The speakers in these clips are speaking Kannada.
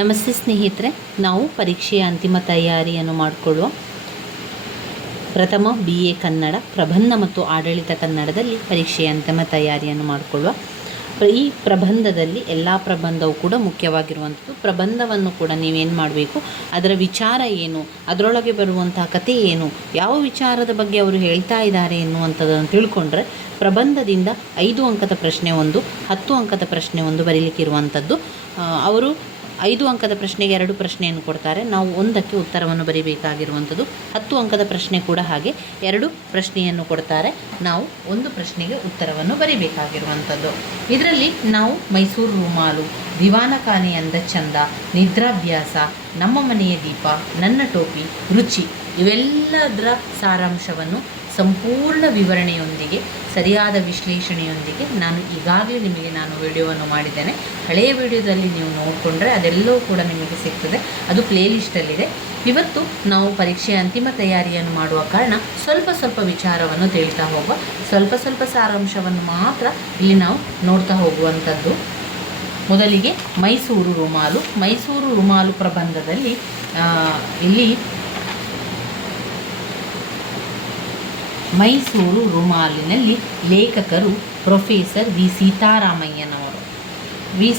ನಮಸ್ತೆ ಸ್ನೇಹಿತರೆ, ನಾವು ಪರೀಕ್ಷೆಯ ಅಂತಿಮ ತಯಾರಿಯನ್ನು ಮಾಡಿಕೊಳ್ಳುವ ಪ್ರಥಮ BA ಕನ್ನಡ ಪ್ರಬಂಧ ಮತ್ತು ಆಡಳಿತ ಕನ್ನಡದಲ್ಲಿ ಪರೀಕ್ಷೆಯ ಅಂತಿಮ ತಯಾರಿಯನ್ನು ಮಾಡಿಕೊಳ್ಳುವ ಈ ಪ್ರಬಂಧದಲ್ಲಿ ಎಲ್ಲ ಪ್ರಬಂಧವು ಕೂಡ ಮುಖ್ಯವಾಗಿರುವಂಥದ್ದು. ಪ್ರಬಂಧವನ್ನು ಕೂಡ ನೀವೇನು ಮಾಡಬೇಕು, ಅದರ ವಿಚಾರ ಏನು, ಅದರೊಳಗೆ ಬರುವಂತಹ ಕಥೆ ಏನು, ಯಾವ ವಿಚಾರದ ಬಗ್ಗೆ ಅವರು ಹೇಳ್ತಾ ಇದ್ದಾರೆ ಎನ್ನುವಂಥದ್ದನ್ನು ತಿಳ್ಕೊಂಡ್ರೆ ಪ್ರಬಂಧದಿಂದ 5 ಅಂಕದ ಪ್ರಶ್ನೆ 1, 10 ಅಂಕದ ಪ್ರಶ್ನೆ 1 ಬರೀಲಿಕ್ಕಿರುವಂಥದ್ದು. ಅವರು 5 ಅಂಕದ ಪ್ರಶ್ನೆಗೆ 2 ಪ್ರಶ್ನೆಯನ್ನು ಕೊಡ್ತಾರೆ. ನಾವು 1ಕ್ಕೆ ಉತ್ತರವನ್ನು ಬರೀಬೇಕಾಗಿರುವಂಥದ್ದು. 10 ಅಂಕದ ಪ್ರಶ್ನೆ ಕೂಡ ಹಾಗೆ 2 ಪ್ರಶ್ನೆಯನ್ನು ಕೊಡ್ತಾರೆ. ನಾವು 1 ಪ್ರಶ್ನೆಗೆ ಉತ್ತರವನ್ನು ಬರೀಬೇಕಾಗಿರುವಂಥದ್ದು. ಇದರಲ್ಲಿ ನಾವು ಮೈಸೂರು ರೂಮಾಲು, ದಿವಾನಖಾನೆ ಅಂದ ಚಂದ, ನಿದ್ರಾಭ್ಯಾಸ, ನಮ್ಮ ಮನೆಯ ದೀಪ, ನನ್ನ ಟೋಪಿ, ರುಚಿ ಇವೆಲ್ಲದರ ಸಾರಾಂಶವನ್ನು ಸಂಪೂರ್ಣ ವಿವರಣೆಯೊಂದಿಗೆ ಸರಿಯಾದ ವಿಶ್ಲೇಷಣೆಯೊಂದಿಗೆ ನಾನು ಈಗಾಗಲೇ ನಿಮಗೆ ವಿಡಿಯೋವನ್ನು ಮಾಡಿದ್ದೇನೆ. ಹಳೆಯ ವಿಡಿಯೋದಲ್ಲಿ ನೀವು ನೋಡಿಕೊಂಡ್ರೆ ಅದೆಲ್ಲವೂ ಕೂಡ ನಿಮಗೆ ಸಿಗ್ತದೆ. ಅದು ಪ್ಲೇಲಿಸ್ಟಲ್ಲಿದೆ. ಇವತ್ತು ನಾವು ಪರೀಕ್ಷೆಯ ಅಂತಿಮ ತಯಾರಿಯನ್ನು ಮಾಡುವ ಕಾರಣ ಸ್ವಲ್ಪ ವಿಚಾರವನ್ನು ತಿಳಿತಾ ಹೋಗುವ, ಸ್ವಲ್ಪ ಸಾರಾಂಶವನ್ನು ಮಾತ್ರ ಇಲ್ಲಿ ನಾವು ನೋಡ್ತಾ ಹೋಗುವಂಥದ್ದು. ಮೊದಲಿಗೆ ಮೈಸೂರು ರೂಮಾಲು ಪ್ರಬಂಧದಲ್ಲಿ ಇಲ್ಲಿ ಮೈಸೂರು ರೂಮಾಲಿನಲ್ಲಿ ಲೇಖಕರು ಪ್ರೊಫೆಸರ್ ವಿ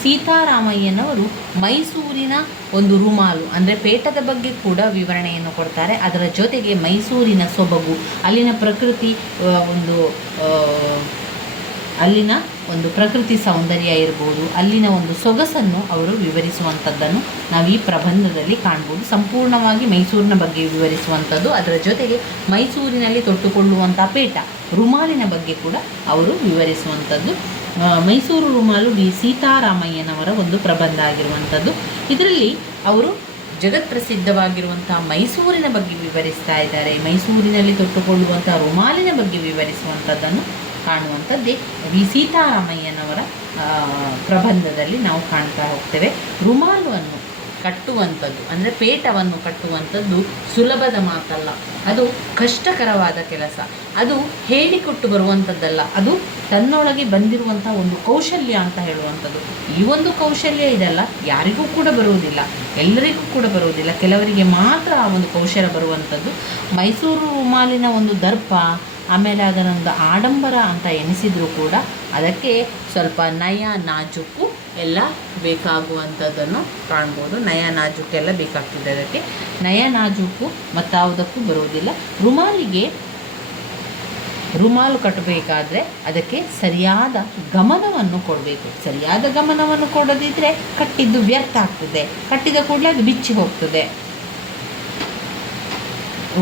ಸೀತಾರಾಮಯ್ಯನವರು ಮೈಸೂರಿನ ಒಂದು ರೂಮಾಲು ಅಂದರೆ ಪೇಟದ ಬಗ್ಗೆ ಕೂಡ ವಿವರಣೆಯನ್ನು ಕೊಡ್ತಾರೆ. ಅದರ ಜೊತೆಗೆ ಮೈಸೂರಿನ ಸೊಬಗು, ಅಲ್ಲಿನ ಪ್ರಕೃತಿ ಸೌಂದರ್ಯ ಇರ್ಬೋದು, ಅಲ್ಲಿನ ಒಂದು ಸೊಗಸನ್ನು ಅವರು ವಿವರಿಸುವಂಥದ್ದನ್ನು ನಾವು ಈ ಪ್ರಬಂಧದಲ್ಲಿ ಕಾಣ್ಬೋದು. ಸಂಪೂರ್ಣವಾಗಿ ಮೈಸೂರಿನ ಬಗ್ಗೆ ವಿವರಿಸುವಂಥದ್ದು. ಅದರ ಜೊತೆಗೆ ಮೈಸೂರಿನಲ್ಲಿ ತೊಟ್ಟುಕೊಳ್ಳುವಂಥ ಪೇಟ ರುಮಾಲಿನ ಬಗ್ಗೆ ಕೂಡ ಅವರು ವಿವರಿಸುವಂಥದ್ದು. ಮೈಸೂರು ರೂಮಾಲು ವಿ ಸೀತಾರಾಮಯ್ಯನವರ ಒಂದು ಪ್ರಬಂಧ ಆಗಿರುವಂಥದ್ದು. ಇದರಲ್ಲಿ ಅವರು ಜಗತ್ಪ್ರಸಿದ್ಧವಾಗಿರುವಂಥ ಮೈಸೂರಿನ ಬಗ್ಗೆ ವಿವರಿಸ್ತಾ ಇದ್ದಾರೆ. ಮೈಸೂರಿನಲ್ಲಿ ತೊಟ್ಟುಕೊಳ್ಳುವಂಥ ರುಮಾಲಿನ ಬಗ್ಗೆ ವಿವರಿಸುವಂಥದ್ದನ್ನು ಕಾಣುವಂಥದ್ದೇ ವಿ ಸೀತಾರಾಮಯ್ಯನವರ ಪ್ರಬಂಧದಲ್ಲಿ ನಾವು ಕಾಣ್ತಾ ಹೋಗ್ತೇವೆ. ರುಮಾಲನ್ನು ಕಟ್ಟುವಂಥದ್ದು ಅಂದರೆ ಪೇಟವನ್ನು ಕಟ್ಟುವಂಥದ್ದು ಸುಲಭದ ಮಾತಲ್ಲ, ಅದು ಕಷ್ಟಕರವಾದ ಕೆಲಸ. ಅದು ಹೇಳಿಕೊಟ್ಟು ಬರುವಂಥದ್ದಲ್ಲ, ಅದು ತನ್ನೊಳಗೆ ಬಂದಿರುವಂಥ ಒಂದು ಕೌಶಲ್ಯ ಅಂತ ಹೇಳುವಂಥದ್ದು. ಈ ಒಂದು ಕೌಶಲ್ಯ ಇದೆಲ್ಲ ಯಾರಿಗೂ ಕೂಡ ಬರುವುದಿಲ್ಲ, ಎಲ್ಲರಿಗೂ ಕೂಡ ಬರುವುದಿಲ್ಲ, ಕೆಲವರಿಗೆ ಮಾತ್ರ ಆ ಒಂದು ಕೌಶಲ್ಯ ಬರುವಂಥದ್ದು. ಮೈಸೂರು ರುಮಾಲಿನ ಒಂದು ದರ್ಪ, ಆಮೇಲೆ ಅದನ್ನೊಂದು ಆಡಂಬರ ಅಂತ ಎನಿಸಿದರೂ ಕೂಡ ಅದಕ್ಕೆ ಸ್ವಲ್ಪ ನಯ ನಾಜೂಕು ಎಲ್ಲ ಬೇಕಾಗುವಂಥದ್ದನ್ನು ಕಾಣ್ಬೋದು. ನಯ ನಾಜೂಕೆಲ್ಲ ಬೇಕಾಗ್ತದೆ. ಅದಕ್ಕೆ ನಯ ನಾಜೂಕು ಮತ್ತಾವುದಕ್ಕೂ ಬರುವುದಿಲ್ಲ. ರುಮಾಲು ಕಟ್ಟಬೇಕಾದ್ರೆ ಅದಕ್ಕೆ ಸರಿಯಾದ ಗಮನವನ್ನು ಕೊಡಬೇಕು. ಸರಿಯಾದ ಗಮನವನ್ನು ಕೊಡದಿದ್ದರೆ ಕಟ್ಟಿದ್ದು ವ್ಯರ್ಥ ಆಗ್ತದೆ. ಕಟ್ಟಿದ ಕೂಡಲೇ ಅದು ಬಿಚ್ಚಿ ಹೋಗ್ತದೆ.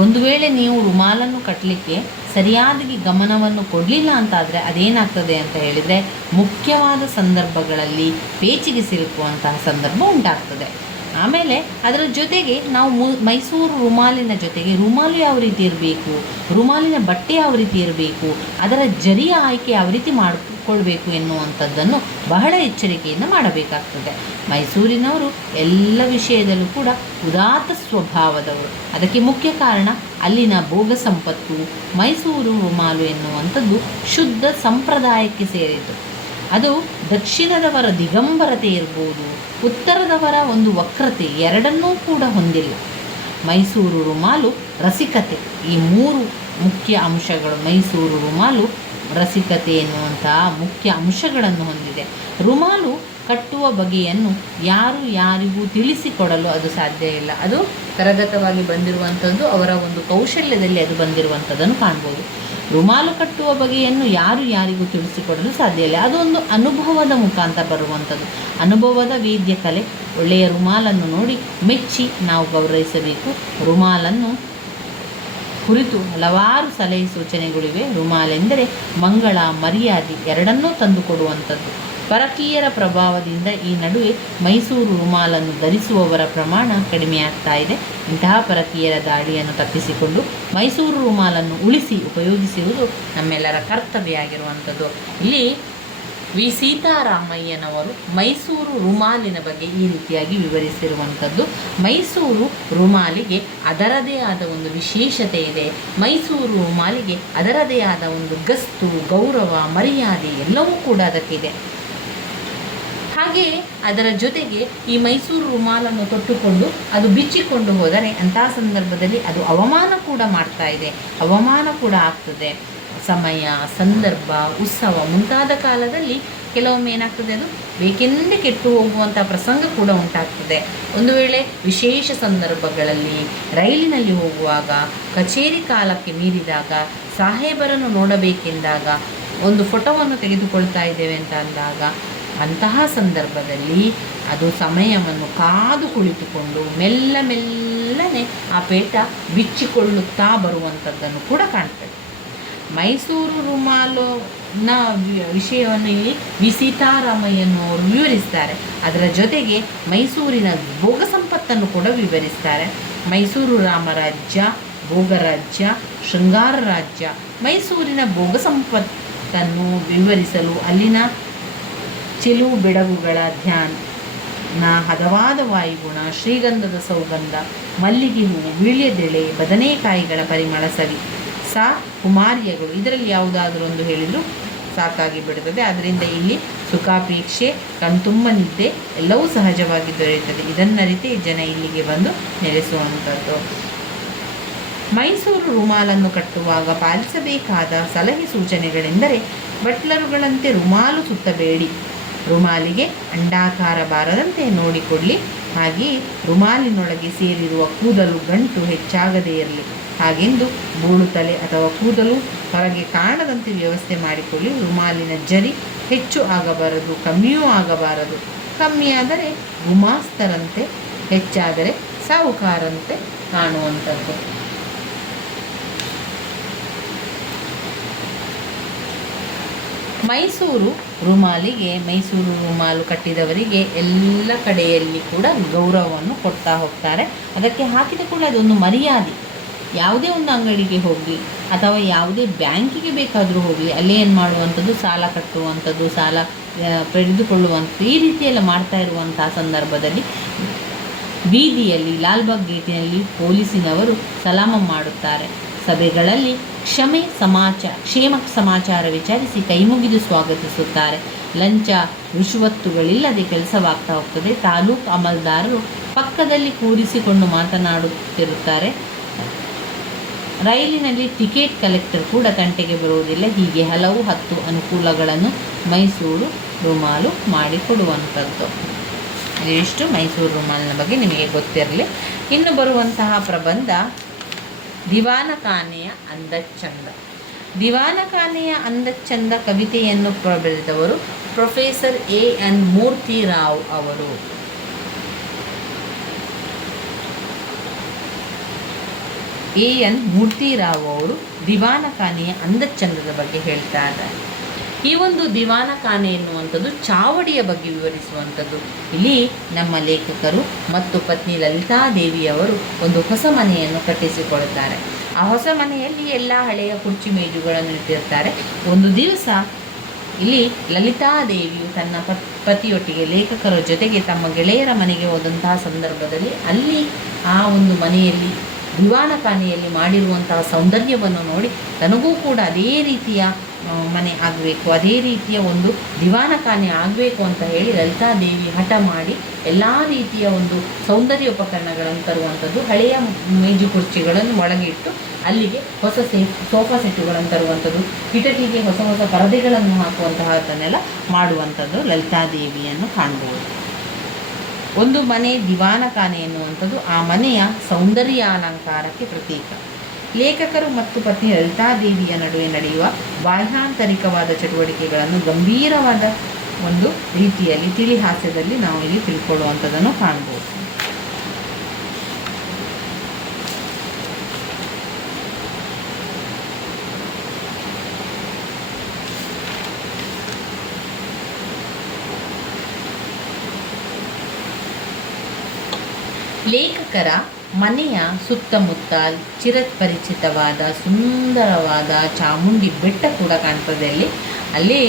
ಒಂದು ವೇಳೆ ನೀವು ರುಮಾಲನ್ನು ಕಟ್ಟಲಿಕ್ಕೆ ಸರಿಯಾಗಿ ಗಮನವನ್ನು ಕೊಡಲಿಲ್ಲ ಅಂತಾದರೆ ಅದೇನಾಗ್ತದೆ ಅಂತ ಹೇಳಿದರೆ ಮುಖ್ಯವಾದ ಸಂದರ್ಭಗಳಲ್ಲಿ ಪೇಚಿಗೆ ಸಿಲುಕುವಂತಹ ಸಂದರ್ಭ ಉಂಟಾಗ್ತದೆ. ಆಮೇಲೆ ಅದರ ಜೊತೆಗೆ ನಾವು ಮೈಸೂರು ರುಮಾಲಿನ ಜೊತೆಗೆ ರುಮಾಲು ಯಾವ ರೀತಿ ಇರಬೇಕು, ರುಮಾಲಿನ ಬಟ್ಟೆ ಯಾವ ರೀತಿ ಇರಬೇಕು, ಅದರ ಜರಿಯ ಆಯ್ಕೆ ಯಾವ ರೀತಿ ಮಾಡಿಕೊಳ್ಬೇಕು ಎನ್ನುವಂಥದ್ದನ್ನು ಬಹಳ ಎಚ್ಚರಿಕೆಯಿಂದ ಮಾಡಬೇಕಾಗ್ತದೆ. ಮೈಸೂರಿನವರು ಎಲ್ಲ ವಿಷಯದಲ್ಲೂ ಕೂಡ ಉದಾತ್ತ ಸ್ವಭಾವದವರು. ಅದಕ್ಕೆ ಮುಖ್ಯ ಕಾರಣ ಅಲ್ಲಿನ ಭೋಗ ಸಂಪತ್ತು. ಮೈಸೂರು ರುಮಾಲು ಎನ್ನುವಂಥದ್ದು ಶುದ್ಧ ಸಂಪ್ರದಾಯಕ್ಕೆ ಸೇರಿದ್ದು. ಅದು ದಕ್ಷಿಣದವರ ದಿಗಂಬರತೆ ಇರ್ಬೋದು, ಉತ್ತರದವರ ಒಂದು ವಕ್ರತೆ ಎರಡನ್ನೂ ಕೂಡ ಹೊಂದಿಲ್ಲ. ಮೈಸೂರು ರುಮಾಲು ರಸಿಕತೆ, ಈ 3 ಮುಖ್ಯ ಅಂಶಗಳು. ಮೈಸೂರು ರುಮಾಲು ರಸಿಕತೆ ಎನ್ನುವಂತಹ ಮುಖ್ಯ ಅಂಶಗಳನ್ನು ಹೊಂದಿದೆ. ರುಮಾಲು ಕಟ್ಟುವ ಬಗೆಯನ್ನು ಯಾರಿಗೂ ತಿಳಿಸಿಕೊಡಲು ಅದು ಸಾಧ್ಯ ಇಲ್ಲ. ಅದು ಕರಗತವಾಗಿ ಬಂದಿರುವಂಥದ್ದು, ಅವರ ಒಂದು ಕೌಶಲ್ಯದಲ್ಲಿ ಅದು ಬಂದಿರುವಂಥದ್ದನ್ನು ಕಾಣ್ಬೋದು. ರುಮಾಲು ಕಟ್ಟುವ ಬಗೆಯನ್ನು ಯಾರಿಗೂ ತಿಳಿಸಿಕೊಡಲು ಸಾಧ್ಯ ಇಲ್ಲ. ಅದೊಂದು ಅನುಭವದ ಮುಖಾಂತರ ಬರುವಂಥದ್ದು. ಅನುಭವದ ವೇದ್ಯ ಕಲೆ. ಒಳ್ಳೆಯ ರುಮಾಲನ್ನು ನೋಡಿ ಮೆಚ್ಚಿ ನಾವು ಗೌರವಿಸಬೇಕು. ರುಮಾಲನ್ನು ಕುರಿತು ಹಲವಾರು ಸಲಹೆ ಸೂಚನೆಗಳಿವೆ. ರುಮಾಲೆಂದರೆ ಮಂಗಳ, ಮರ್ಯಾದೆ ಎರಡನ್ನೂ ತಂದುಕೊಡುವಂಥದ್ದು. ಪರಕೀಯರ ಪ್ರಭಾವದಿಂದ ಈ ನಡುವೆ ಮೈಸೂರು ರುಮಾಲನ್ನು ಧರಿಸುವವರ ಪ್ರಮಾಣ ಕಡಿಮೆಯಾಗ್ತಾ ಇದೆ. ಇಂತಹ ಪರಕೀಯರ ದಾಳಿಯನ್ನು ತಪ್ಪಿಸಿಕೊಂಡು ಮೈಸೂರು ರುಮಾಲನ್ನು ಉಳಿಸಿ ಉಪಯೋಗಿಸುವುದು ನಮ್ಮೆಲ್ಲರ ಕರ್ತವ್ಯ ಆಗಿರುವಂಥದ್ದು. ಇಲ್ಲಿ ವಿ ಸೀತಾರಾಮಯ್ಯನವರು ಮೈಸೂರು ರುಮಾಲಿನ ಬಗ್ಗೆ ಈ ರೀತಿಯಾಗಿ ವಿವರಿಸಿರುವಂಥದ್ದು. ಮೈಸೂರು ರುಮಾಲಿಗೆ ಅದರದೇ ಆದ ಒಂದು ವಿಶೇಷತೆ ಇದೆ. ಮೈಸೂರು ರುಮಾಲಿಗೆ ಅದರದೇ ಆದ ಒಂದು ಗಸ್ತು, ಗೌರವ, ಮರ್ಯಾದೆ ಎಲ್ಲವೂ ಕೂಡ ಅದಕ್ಕಿದೆ. ಹಾಗೆ ಅದರ ಜೊತೆಗೆ ಈ ಮೈಸೂರು ರುಮಾಲನ್ನು ತೊಟ್ಟುಕೊಂಡು ಅದು ಬಿಚ್ಚಿಕೊಂಡು ಹೋದರೆ ಅಂತಹ ಸಂದರ್ಭದಲ್ಲಿ ಅದು ಅವಮಾನ ಕೂಡ ಮಾಡ್ತಾ ಇದೆ, ಅವಮಾನ ಕೂಡ ಆಗ್ತದೆ. ಸಮಯ, ಸಂದರ್ಭ, ಉತ್ಸವ ಮುಂತಾದ ಕಾಲದಲ್ಲಿ ಕೆಲವೊಮ್ಮೆ ಏನಾಗ್ತದೆ, ಅದು ಬೇಕೆಂದೇ ಕೆಟ್ಟು ಹೋಗುವಂಥ ಪ್ರಸಂಗ ಕೂಡ ಉಂಟಾಗ್ತದೆ. ಒಂದು ವೇಳೆ ವಿಶೇಷ ಸಂದರ್ಭಗಳಲ್ಲಿ ರೈಲಿನಲ್ಲಿ ಹೋಗುವಾಗ, ಕಚೇರಿ ಕಾಲಕ್ಕೆ ಮೀರಿದಾಗ, ಸಾಹೇಬರನ್ನು ನೋಡಬೇಕೆಂದಾಗ, ಒಂದು ಫೋಟೋವನ್ನು ತೆಗೆದುಕೊಳ್ತಾ ಇದ್ದೇವೆ ಅಂತ ಅಂದಾಗ, ಅಂತಹ ಸಂದರ್ಭದಲ್ಲಿ ಅದು ಸಮಯವನ್ನು ಕಾದು ಕುಳಿತುಕೊಂಡು ಮೆಲ್ಲನೆ ಆ ಪೇಟ ಬಿಚ್ಚಿಕೊಳ್ಳುತ್ತಾ ಬರುವಂಥದ್ದನ್ನು ಕೂಡ ಕಾಣ್ತದೆ. ಮೈಸೂರು ರುಮಾಲಿನ ವಿಷಯವನ್ನು ಇಲ್ಲಿ ವಿ ಸೀತಾರಾಮಯ್ಯನವರು ವಿವರಿಸ್ತಾರೆ. ಅದರ ಜೊತೆಗೆ ಮೈಸೂರಿನ ಭೋಗ ಸಂಪತ್ತನ್ನು ಕೂಡ ವಿವರಿಸ್ತಾರೆ. ಮೈಸೂರು ರಾಮರಾಜ್ಯ, ಭೋಗರಾಜ್ಯ, ಶೃಂಗಾರ ರಾಜ್ಯ. ಮೈಸೂರಿನ ಭೋಗ ಸಂಪತ್ತನ್ನು ವಿವರಿಸಲು ಅಲ್ಲಿನ ಚೆಲುವು ಬೆಡಗುಗಳ ಧ್ಯಾನ, ಹದವಾದ ವಾಯುಗುಣ, ಶ್ರೀಗಂಧದ ಸೌಗಂಧ, ಮಲ್ಲಿಗೆ ಹೂವು, ವೀಳ್ಯದೆಲೆ, ಬದನೆಕಾಯಿಗಳ ಪರಿಮಳ ಸವಿ, ಕುಮಾರಿಯಗಳು. ಇದರಲ್ಲಿ ಯಾವುದಾದ್ರೂ ಒಂದು ಹೇಳಿದರೂ ಸಾಕಾಗಿ ಬಿಡುತ್ತದೆ. ಅದರಿಂದ ಇಲ್ಲಿ ಸುಖಾಪೇಕ್ಷೆ, ಕಣ್ತುಂಬ ನಿದ್ದೆ ಎಲ್ಲವೂ ಸಹಜವಾಗಿ ದೊರೆಯುತ್ತದೆ. ಇದನ್ನರಿತೇ ಜನ ಇಲ್ಲಿಗೆ ಬಂದು ನೆಲೆಸುವಂಥದ್ದು. ಮೈಸೂರು ರುಮಾಲನ್ನು ಕಟ್ಟುವಾಗ ಪಾಲಿಸಬೇಕಾದ ಸಲಹೆ ಸೂಚನೆಗಳೆಂದರೆ, ಬಟ್ಲರುಗಳಂತೆ ರುಮಾಲು ಸುತ್ತಬೇಡಿ, ರುಮಾಲಿಗೆ ಅಂಡಾಕಾರ ಬಾರದಂತೆ ನೋಡಿಕೊಳ್ಳಿ, ಹಾಗೆಯೇ ರುಮಾಲಿನೊಳಗೆ ಸೇರಿರುವ ಕೂದಲು ಗಂಟು ಹೆಚ್ಚಾಗದೇ ಇರಲಿ, ಹಾಗೆಂದು ಬೋಳು ತಲೆ ಅಥವಾ ಕೂದಲು ಹೊರಗೆ ಕಾಣದಂತೆ ವ್ಯವಸ್ಥೆ ಮಾಡಿಕೊಳ್ಳಿ. ರುಮಾಲಿನ ಜರಿ ಹೆಚ್ಚು ಆಗಬಾರದು, ಕಮ್ಮಿಯೂ ಆಗಬಾರದು. ಕಮ್ಮಿಯಾದರೆ ಗುಮಾಸ್ತರಂತೆ, ಹೆಚ್ಚಾದರೆ ಸಾಹುಕಾರಂತೆ ಕಾಣುವಂಥದ್ದು. ಮೈಸೂರು ರುಮಾಲು ಕಟ್ಟಿದವರಿಗೆ ಎಲ್ಲ ಕಡೆಯಲ್ಲಿ ಕೂಡ ಗೌರವವನ್ನು ಕೊಡ್ತಾ ಹೋಗ್ತಾರೆ. ಅದಕ್ಕೆ ಹಾಕಿದ ಕೂಡ ಅದೊಂದು ಮರ್ಯಾದೆ. ಯಾವುದೇ ಒಂದು ಅಂಗಡಿಗೆ ಹೋಗಲಿ ಅಥವಾ ಯಾವುದೇ ಬ್ಯಾಂಕಿಗೆ ಬೇಕಾದರೂ ಹೋಗಲಿ, ಅಲ್ಲೇ ಏನು ಮಾಡುವಂಥದ್ದು, ಸಾಲ ಕಟ್ಟುವಂಥದ್ದು, ಸಾಲ ಪಡೆದುಕೊಳ್ಳುವಂಥದ್ದು, ಈ ರೀತಿಯೆಲ್ಲ ಮಾಡ್ತಾ ಇರುವಂತಹ ಸಂದರ್ಭದಲ್ಲಿ ಬೀದಿಯಲ್ಲಿ, ಲಾಲ್ಬಾಗ್ ಗೇಟಿನಲ್ಲಿ ಪೊಲೀಸಿನವರು ಸಲಾಮ ಮಾಡುತ್ತಾರೆ. ಸಭೆಗಳಲ್ಲಿ ಕ್ಷೇಮ ಸಮಾಚಾರ ವಿಚಾರಿಸಿ ಕೈಮುಗಿದು ಸ್ವಾಗತಿಸುತ್ತಾರೆ. ಲಂಚ ರಿಶ್ವತ್ತುಗಳಿಲ್ಲದೆ ಕೆಲಸವಾಗ್ತಾ ಹೋಗ್ತದೆ. ತಾಲೂಕು ಅಮಲ್ದಾರರು ಪಕ್ಕದಲ್ಲಿ ಕೂರಿಸಿಕೊಂಡು ಮಾತನಾಡುತ್ತಿರುತ್ತಾರೆ. ರೈಲಿನಲ್ಲಿ ಟಿಕೆಟ್ ಕಲೆಕ್ಟರ್ ಕೂಡ ತಂಟೆಗೆ ಬರುವುದಿಲ್ಲ. ಹೀಗೆ ಹಲವು 10 ಅನುಕೂಲಗಳನ್ನು ಮೈಸೂರು ರುಮಾಲು ಮಾಡಿಕೊಡುವಂಥದ್ದು. ಇದಿಷ್ಟು ಮೈಸೂರು ರುಮಾಲಿನ ಬಗ್ಗೆ ನಿಮಗೆ ಗೊತ್ತಿರಲಿ. ಇನ್ನು ಬರುವಂತಹ ಪ್ರಬಂಧ ದಿವಾನಖಾನೆಯ ಅಂದಚಂದ. ದಿವಾನಖಾನೆಯ ಅಂದಚಂದ ಕವಿತೆಯನ್ನು ಬರೆದವರು ಪ್ರೊಫೆಸರ್ ಎ.ಎನ್. ಮೂರ್ತಿರಾವ್ ಅವರು. ಎ.ಎನ್. ಮೂರ್ತಿರಾವ್ ಅವರು ದಿವಾನಖಾನೆಯ ಅಂದಚಂದದ ಬಗ್ಗೆ ಹೇಳ್ತಾ ಇದ್ದಾರೆ. ಈ ಒಂದು ದಿವಾನಖಾನೆ ಎನ್ನುವಂಥದ್ದು ಚಾವಡಿಯ ಬಗ್ಗೆ ವಿವರಿಸುವಂಥದ್ದು. ಇಲ್ಲಿ ನಮ್ಮ ಲೇಖಕರು ಮತ್ತು ಪತ್ನಿ ಲಲಿತಾದೇವಿಯವರು ಒಂದು ಹೊಸ ಮನೆಯನ್ನು ಕಟ್ಟಿಸಿಕೊಳ್ಳುತ್ತಾರೆ. ಆ ಹೊಸ ಮನೆಯಲ್ಲಿ ಎಲ್ಲ ಹಳೆಯ ಕುರ್ಚಿ ಮೇಜುಗಳನ್ನು ಇಟ್ಟಿರ್ತಾರೆ. ಒಂದು ದಿವಸ ಇಲ್ಲಿ ಲಲಿತಾದೇವಿಯು ತನ್ನ ಪತಿಯೊಟ್ಟಿಗೆ ಲೇಖಕರ ಜೊತೆಗೆ ತಮ್ಮ ಗೆಳೆಯರ ಮನೆಗೆ ಹೋದಂತಹ ಸಂದರ್ಭದಲ್ಲಿ ಅಲ್ಲಿ ಆ ಒಂದು ಮನೆಯಲ್ಲಿ ದಿವಾನಖಾನೆಯಲ್ಲಿ ಮಾಡಿರುವಂತಹ ಸೌಂದರ್ಯವನ್ನು ನೋಡಿ ತನಗೂ ಕೂಡ ಅದೇ ರೀತಿಯ ಮನೆ ಆಗಬೇಕು, ಅದೇ ರೀತಿಯ ಒಂದು ದಿವಾನಖಾನೆ ಆಗಬೇಕು ಅಂತ ಹೇಳಿ ಲಲಿತಾದೇವಿ ಹಠ ಮಾಡಿ ಎಲ್ಲ ರೀತಿಯ ಒಂದು ಸೌಂದರ್ಯ ಉಪಕರಣಗಳನ್ನು ತರುವಂಥದ್ದು, ಹಳೆಯ ಮೇಜು ಕುರ್ಚಿಗಳನ್ನು ಒಳಗೆ ಇಟ್ಟು ಅಲ್ಲಿಗೆ ಹೊಸ ಸೋಫಾ ಸೆಟ್ಟುಗಳನ್ನು ತರುವಂಥದ್ದು, ಕಿಟಕಿಗೆ ಹೊಸ ಹೊಸ ಪರದೆಗಳನ್ನು ಹಾಕುವಂತಹದನ್ನೆಲ್ಲ ಮಾಡುವಂಥದ್ದು ಲಲಿತಾದೇವಿಯನ್ನು ಕಾಣ್ಬೋದು. ಒಂದು ಮನೆ ದಿವಾನಖಾನೆ ಎನ್ನುವಂಥದ್ದು ಆ ಮನೆಯ ಸೌಂದರ್ಯಾಲಂಕಾರಕ್ಕೆ ಪ್ರತೀಕ. ಲೇಖಕರು ಮತ್ತು ಪತ್ನಿ ಲಲಿತಾದೇವಿಯ ನಡುವೆ ನಡೆಯುವ ಬಾಹ್ಯಾಂತರಿಕವಾದ ಚಟುವಟಿಕೆಗಳನ್ನು ಗಂಭೀರವಾದ ಒಂದು ರೀತಿಯಲ್ಲಿ ತಿಳಿಹಾಸ್ಯದಲ್ಲಿ ನಾವು ಇಲ್ಲಿ ತಿಳ್ಕೊಳ್ಳುವಂಥದ್ದನ್ನು ಕಾಣ್ಬೋದು. ಲೇಖಕರ ಮನೆಯ ಸುತ್ತಮುತ್ತ ಚಿರಪರಿಚಿತವಾದ ಸುಂದರವಾದ ಚಾಮುಂಡಿ ಬೆಟ್ಟ ಕೂಡ ಕಾಣ್ತದೆ. ಅಲ್ಲಿ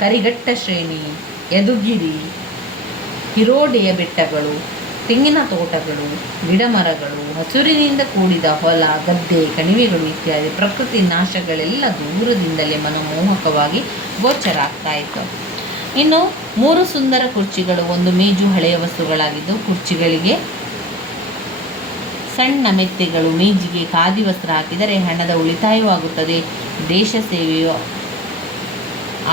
ಕರಿಘಟ್ಟ ಶ್ರೇಣಿ, ಯದುಗಿರಿ, ಹಿರೋಡೆಯ ಬೆಟ್ಟಗಳು, ತೆಂಗಿನ ತೋಟಗಳು, ಗಿಡಮರಗಳು, ಹಸುರಿನಿಂದ ಕೂಡಿದ ಹೊಲ, ಗದ್ದೆ, ಕಣಿವೆಗಳು ಇತ್ಯಾದಿ ಪ್ರಕೃತಿ ನಾಶಗಳೆಲ್ಲ ದೂರದಿಂದಲೇ ಮನಮೋಹಕವಾಗಿ ಗೋಚರ ಆಗ್ತಾ ಇತ್ತು. ಇನ್ನು 3 ಸುಂದರ ಕುರ್ಚಿಗಳು, ಒಂದು ಮೇಜು ಹಳೆಯ ವಸ್ತುಗಳಾಗಿದ್ದು ಕುರ್ಚಿಗಳಿಗೆ ಸಣ್ಣ ಮೆತ್ತೆಗಳು, ಮೇಜಿಗೆ ಖಾದಿ ವಸ್ತ್ರ ಹಾಕಿದರೆ ಹಣದ ಉಳಿತಾಯವಾಗುತ್ತದೆ, ದೇಶ ಸೇವೆಯು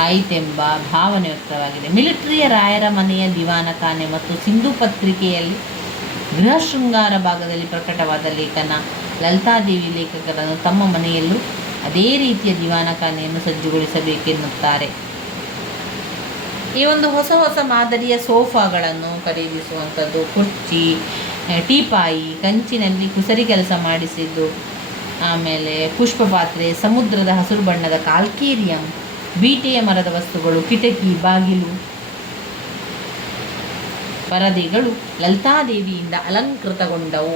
ಆಯಿತೆಂಬ ಭಾವನೆ ವ್ಯಕ್ತವಾಗಿದೆ. ಮಿಲಿಟರಿಯ ರಾಯರ ಮನೆಯ ದಿವಾನಖಾನೆ ಮತ್ತು ಸಿಂಧು ಪತ್ರಿಕೆಯಲ್ಲಿ ಗೃಹ ಶೃಂಗಾರ ಭಾಗದಲ್ಲಿ ಪ್ರಕಟವಾದ ಲೇಖನ. ಲಲಿತಾದೇವಿ ಲೇಖಕರನ್ನು ತಮ್ಮ ಮನೆಯಲ್ಲೂ ಅದೇ ರೀತಿಯ ದಿವಾನಖಾನೆಯನ್ನು ಸಜ್ಜುಗೊಳಿಸಬೇಕೆನ್ನುತ್ತಾರೆ. ಈ ಒಂದು ಹೊಸ ಹೊಸ ಮಾದರಿಯ ಸೋಫಾಗಳನ್ನು ಖರೀದಿಸುವಂಥದ್ದು, ಕುರ್ಚಿ, ಟೀಪಾಯಿ, ಕಂಚಿನಲ್ಲಿ ಕುಸರಿ ಕೆಲಸ ಮಾಡಿಸಿದ್ದು, ಆಮೇಲೆ ಪುಷ್ಪಪಾತ್ರೆ, ಸಮುದ್ರದ ಹಸಿರು ಬಣ್ಣದ ಕಾಲ್ಕೇರಿಯಂ, ಬೀಟೆಯ ಮರದ ವಸ್ತುಗಳು, ಕಿಟಕಿ, ಬಾಗಿಲು, ಪರದೆಗಳು ಲಲಿತಾದೇವಿಯಿಂದ ಅಲಂಕೃತಗೊಂಡವು.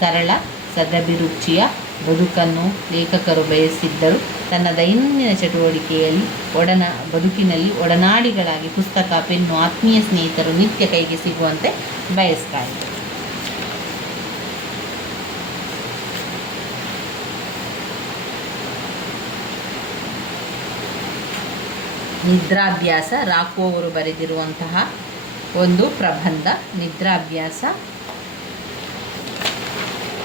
ಸರಳ ಸದಭಿರುಚಿಯ ಬದುಕನ್ನು ಲೇಖಕರು ಬಯಸಿದ್ದರು. ತನ್ನ ದೈನಂದಿನ ಚಟುವಟಿಕೆಯಲ್ಲಿ ಬದುಕಿನಲ್ಲಿ ಒಡನಾಡಿಗಳಾಗಿ ಪುಸ್ತಕ, ಪೆನ್ನು, ಆತ್ಮೀಯ ಸ್ನೇಹಿತರು ನಿತ್ಯ ಕೈಗೆ ಸಿಗುವಂತೆ ಬಯಸ್ತಾ ಇದ್ದರು. ನಿದ್ರಾಭ್ಯಾಸ ರಾಕು ಅವರು ಬರೆದಿರುವಂತಹ ಒಂದು ಪ್ರಬಂಧ.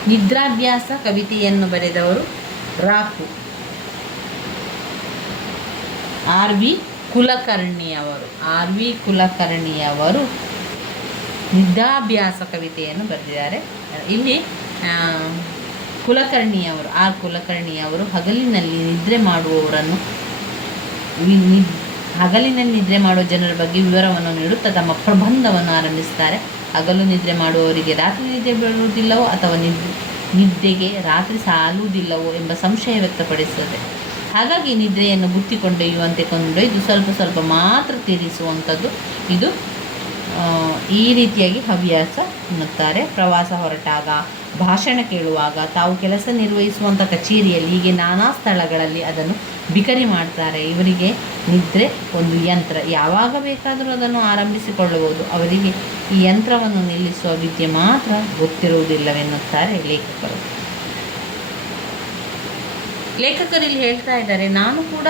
ನಿದ್ರಾಭ್ಯಾಸ ಕವಿತೆಯನ್ನು ಬರೆದವರು ರಾಕು. ಆರ್ ವಿ ಕುಲಕರ್ಣಿಯವರು ನಿದ್ರಾಭ್ಯಾಸ ಕವಿತೆಯನ್ನು ಬರೆದಿದ್ದಾರೆ. ಇಲ್ಲಿ ಕುಲಕರ್ಣಿಯವರು ಹಗಲಿನಲ್ಲಿ ನಿದ್ರೆ ಮಾಡುವ ಜನರ ಬಗ್ಗೆ ವಿವರವನ್ನು ನೀಡುತ್ತಾ ತಮ್ಮ ಪ್ರಬಂಧವನ್ನು ಆರಂಭಿಸುತ್ತಾರೆ. ಹಗಲು ನಿದ್ರೆ ಮಾಡುವವರಿಗೆ ರಾತ್ರಿ ನಿದ್ದೆ ಬರುವುದಿಲ್ಲವೋ ಅಥವಾ ನಿದ್ದೆಗೆ ರಾತ್ರಿ ಸಾಲುವುದಿಲ್ಲವೋ ಎಂಬ ಸಂಶಯ ವ್ಯಕ್ತಪಡಿಸುತ್ತದೆ. ಹಾಗಾಗಿ ನಿದ್ರೆಯನ್ನು ಬುತ್ತಿ ಕೊಂಡೊಯ್ಯುವಂತೆ ಕೊಂಡೊಯ್ದು ಸ್ವಲ್ಪ ಸ್ವಲ್ಪ ಮಾತ್ರ ತೀರಿಸುವಂಥದ್ದು ಇದು ಈ ರೀತಿಯಾಗಿ ಹವ್ಯಾಸ ಎನ್ನುತ್ತಾರೆ. ಪ್ರವಾಸ ಹೊರಟಾಗ, ಭಾಷಣ ಕೇಳುವಾಗ, ತಾವು ಕೆಲಸ ನಿರ್ವಹಿಸುವಂಥ ಕಚೇರಿಯಲ್ಲಿ, ಹೀಗೆ ನಾನಾ ಸ್ಥಳಗಳಲ್ಲಿ ಅದನ್ನು ಬಿಕರಿ ಮಾಡ್ತಾರೆ. ಇವರಿಗೆ ನಿದ್ರೆ ಒಂದು ಯಂತ್ರ, ಯಾವಾಗ ಬೇಕಾದರೂ ಅದನ್ನು ಆರಂಭಿಸಿಕೊಳ್ಳಬಹುದು. ಅವರಿಗೆ ಈ ಯಂತ್ರವನ್ನು ನಿಲ್ಲಿಸುವ ವಿದ್ಯೆ ಮಾತ್ರ ಗೊತ್ತಿರುವುದಿಲ್ಲವೆನ್ನುತ್ತಾರೆ ಲೇಖಕರು. ಲೇಖಕರಲ್ಲಿ ಹೇಳ್ತಾ ಇದ್ದಾರೆ, ನಾನು ಕೂಡ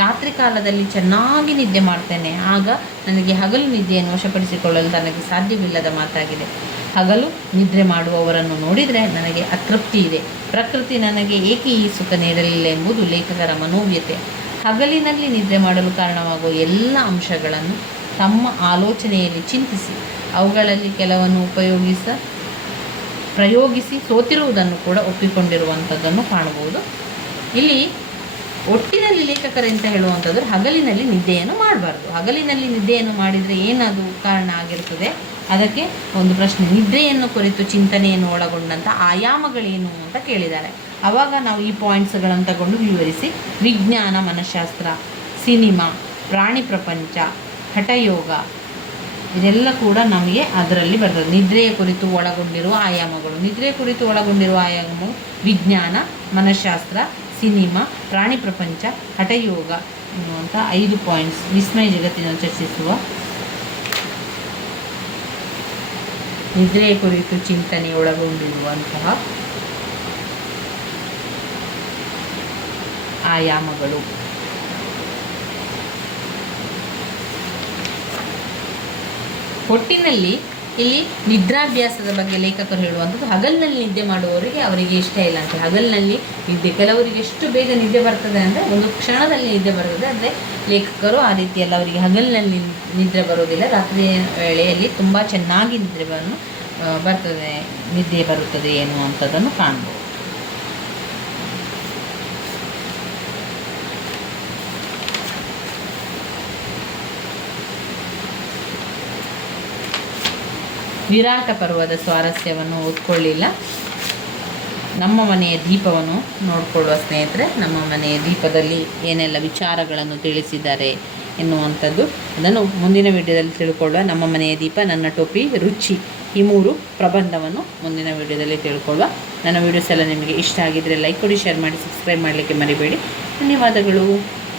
ರಾತ್ರಿ ಕಾಲದಲ್ಲಿ ಚೆನ್ನಾಗಿ ನಿದ್ದೆ ಮಾಡ್ತೇನೆ. ಆಗ ನನಗೆ ಹಗಲು ನಿದ್ದೆಯನ್ನು ವಶಪಡಿಸಿಕೊಳ್ಳಲು ನನಗೆ ಸಾಧ್ಯವಿಲ್ಲದ ಮಾತಾಗಿದೆ. ಹಗಲು ನಿದ್ರೆ ಮಾಡುವವರನ್ನು ನೋಡಿದರೆ ನನಗೆ ಅತೃಪ್ತಿ ಇದೆ. ಪ್ರಕೃತಿ ನನಗೆ ಏಕೆ ಈ ಸುಖ ನೀಡಲಿಲ್ಲ ಎಂಬುದು ಲೇಖಕರ ಮನೋವ್ಯತೆ. ಹಗಲಿನಲ್ಲಿ ನಿದ್ರೆ ಮಾಡಲು ಕಾರಣವಾಗುವ ಎಲ್ಲ ಅಂಶಗಳನ್ನು ತಮ್ಮ ಆಲೋಚನೆಯಲ್ಲಿ ಚಿಂತಿಸಿ ಅವುಗಳಲ್ಲಿ ಕೆಲವನ್ನು ಪ್ರಯೋಗಿಸಿ ಸೋತಿರುವುದನ್ನು ಕೂಡ ಒಪ್ಪಿಕೊಂಡಿರುವಂಥದ್ದನ್ನು ಕಾಣಬಹುದು. ಇಲ್ಲಿ ಒಟ್ಟಿನಲ್ಲಿ ಲೇಖಕರು ಅಂತ ಹೇಳುವಂಥದ್ದು ಹಗಲಿನಲ್ಲಿ ನಿದ್ದೆಯನ್ನು ಮಾಡಬಾರ್ದು. ಹಗಲಿನಲ್ಲಿ ನಿದ್ದೆಯನ್ನು ಮಾಡಿದರೆ ಏನದು ಕಾರಣ ಆಗಿರುತ್ತದೆ? ಅದಕ್ಕೆ ಒಂದು ಪ್ರಶ್ನೆ, ನಿದ್ರೆಯನ್ನು ಕುರಿತು ಚಿಂತನೆಯನ್ನು ಒಳಗೊಂಡಂಥ ಆಯಾಮಗಳೇನು ಅಂತ ಕೇಳಿದ್ದಾರೆ. ಆವಾಗ ನಾವು ಈ ಪಾಯಿಂಟ್ಸ್ಗಳನ್ನು ತಗೊಂಡು ವಿವರಿಸಿ, ವಿಜ್ಞಾನ, ಮನಃಶಾಸ್ತ್ರ, ಸಿನಿಮಾ, ಪ್ರಾಣಿ ಪ್ರಪಂಚ, ಹಠಯೋಗ, ಇದೆಲ್ಲ ಕೂಡ ನಮಗೆ ಅದರಲ್ಲಿ ಬರ್ತದೆ. ನಿದ್ರೆಯ ಕುರಿತು ಒಳಗೊಂಡಿರುವ ಆಯಾಮಗಳು ವಿಜ್ಞಾನ, ಮನಃಶಾಸ್ತ್ರ, ಸಿನಿಮಾ, ಪ್ರಾಣಿ ಪ್ರಪಂಚ, ಹಠಯೋಗ ಎನ್ನುವಂಥ 5 ಪಾಯಿಂಟ್ಸ್. ವಿಸ್ಮಯ ಜಗತ್ತಿನ ಚರ್ಚಿಸುವ ನಿದ್ರೆಯ ಕುರಿತು ಚಿಂತನೆ ಒಳಗೊಂಡಿರುವಂತಹ ಆಯಾಮಗಳು. ಒಟ್ಟಿನಲ್ಲಿ ಇಲ್ಲಿ ನಿದ್ರಾಭ್ಯಾಸದ ಬಗ್ಗೆ ಲೇಖಕರು ಹೇಳುವಂಥದ್ದು, ಹಗಲಿನಲ್ಲಿ ನಿದ್ದೆ ಮಾಡುವವರಿಗೆ ಅವರಿಗೆ ಇಷ್ಟ ಇಲ್ಲ ಅಂತ. ಹಗಲಿನಲ್ಲಿ ನಿದ್ದೆ ಕೆಲವರಿಗೆ ಎಷ್ಟು ಬೇಗ ನಿದ್ದೆ ಬರ್ತದೆ ಅಂದರೆ ಒಂದು ಕ್ಷಣದಲ್ಲಿ ನಿದ್ದೆ ಬರ್ತದೆ. ಅಂದರೆ ಲೇಖಕರು ಆ ರೀತಿಯಲ್ಲ, ಅವರಿಗೆ ಹಗಲಿನಲ್ಲಿ ನಿದ್ರೆ ಬರೋದಿಲ್ಲ, ರಾತ್ರಿ ವೇಳೆಯಲ್ಲಿ ತುಂಬ ಚೆನ್ನಾಗಿ ನಿದ್ದೆ ಬರುತ್ತದೆ ಎನ್ನುವಂಥದ್ದನ್ನು ಕಾಣ್ಬೋದು. ವಿರಾಟ ಪರ್ವದ ಸ್ವಾರಸ್ಯವನ್ನು ಓದ್ಕೊಳ್ಳಿಲ್ಲ. ನಮ್ಮ ಮನೆಯ ದೀಪವನ್ನು ನೋಡಿಕೊಳ್ಳುವ ಸ್ನೇಹಿತರೆ, ನಮ್ಮ ಮನೆಯ ದೀಪದಲ್ಲಿ ಏನೆಲ್ಲ ವಿಚಾರಗಳನ್ನು ತಿಳಿಸಿದ್ದಾರೆ ಎನ್ನುವಂಥದ್ದು ಅದನ್ನು ಮುಂದಿನ ವಿಡಿಯೋದಲ್ಲಿ ತಿಳ್ಕೊಳ್ಳುವ. ನಮ್ಮ ಮನೆಯ ದೀಪ, ನನ್ನ ಟೋಪಿ, ರುಚಿ, ಈ 3 ಪ್ರಬಂಧವನ್ನು ಮುಂದಿನ ವಿಡಿಯೋದಲ್ಲಿ ತಿಳ್ಕೊಳ್ಳುವ. ನನ್ನ ವಿಡಿಯೋಸ್ ಎಲ್ಲ ನಿಮಗೆ ಇಷ್ಟ ಆಗಿದ್ದರೆ ಲೈಕ್ ಕೊಡಿ, ಶೇರ್ ಮಾಡಿ, ಸಬ್ಸ್ಕ್ರೈಬ್ ಮಾಡಲಿಕ್ಕೆ ಮರಿಬೇಡಿ. ಧನ್ಯವಾದಗಳು.